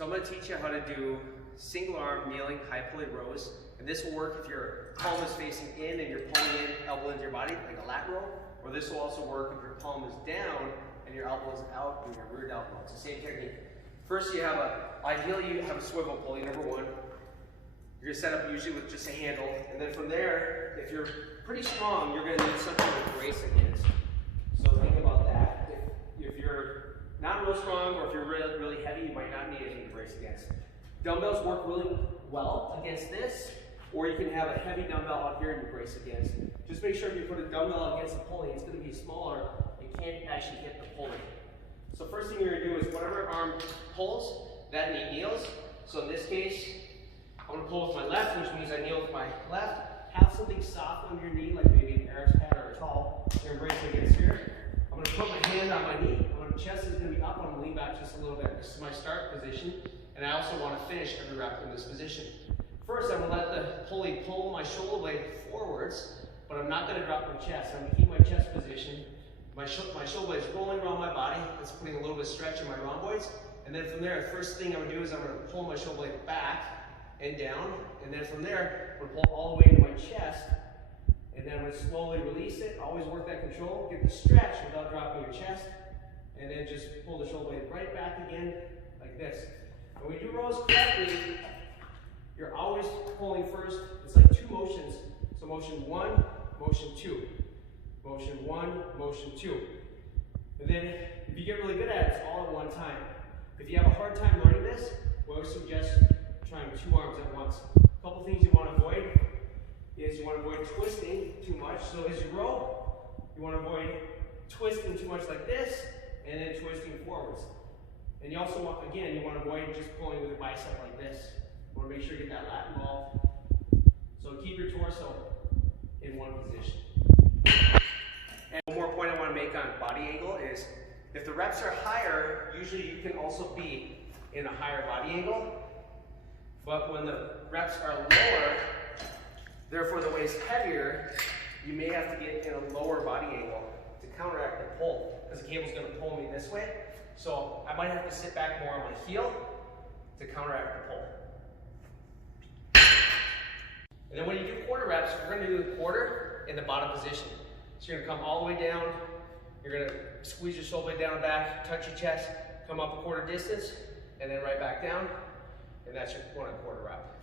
So I'm going to teach you how to do single arm kneeling high pulley rows. And this will work if your palm is facing in and you're pulling in, elbow into your body, like a lat row. Or this will also work if your palm is down and your elbow is out and your rear delt row. It's the same technique. First you have ideally you have a swivel pulley, number one. You're going to set up usually with just a handle. And then from there, if you're pretty strong, you're going to need something to brace against. So think about that. If you're not real strong or if you're really, really heavy, you might not need anything to brace against. Dumbbells work really well against this, or you can have a heavy dumbbell out here and you brace against. Just make sure if you put a dumbbell against the pulley, it's going to be smaller. It can't actually hit the pulley. So first thing you're going to do is whatever arm pulls, that knee kneels. So in this case, I'm going to pull with my left, which means I kneel with my left. Have something soft on your knee, like maybe an Eric's pad or a towel. You're bracing against here. I'm going to put my hand on my knee. My chest is going to be up. I'm going to lean back just a little bit. This is my start position. And I also want to finish every rep in this position. First, I'm going to let the pulley pull my shoulder blade forwards, but I'm not going to drop my chest. I'm going to keep my chest position. My shoulder blade is rolling around my body. That's putting a little bit of stretch in my rhomboids. And then from there, the first thing I'm going to do is I'm going to pull my shoulder blade back and down. And then from there, I'm going to pull all the way into my chest. And then I'm going to slowly release it. Always work that control. Get the stretch without dropping your chest. And then just pull the shoulder blade right back again, like this. When we do rows correctly, you're always pulling first. It's like two motions. So motion one, motion two. Motion one, motion two. And then if you get really good at it, it's all at one time. If you have a hard time learning this, we always suggest trying two arms at once. A couple things you want to avoid is you want to avoid twisting too much. So as you row, you want to avoid twisting too much like this and then twisting forwards. And you also want, again, you want to avoid just pulling with a bicep like this. You want to make sure you get that lat involved. So keep your torso in one position. And one more point I want to make on body angle is if the reps are higher, usually you can also be in a higher body angle. But when the reps are lower, therefore the weight's heavier, you may have to get in a lower body angle to counteract the pull, because the cable's going to pull me this way. So I might have to sit back more on my heel to counteract the pull. And then when you do quarter reps, we're going to do the quarter in the bottom position. So you're going to come all the way down, you're going to squeeze your shoulder blade down and back, touch your chest, come up a quarter distance, and then right back down, and that's your 1 1/4 rep.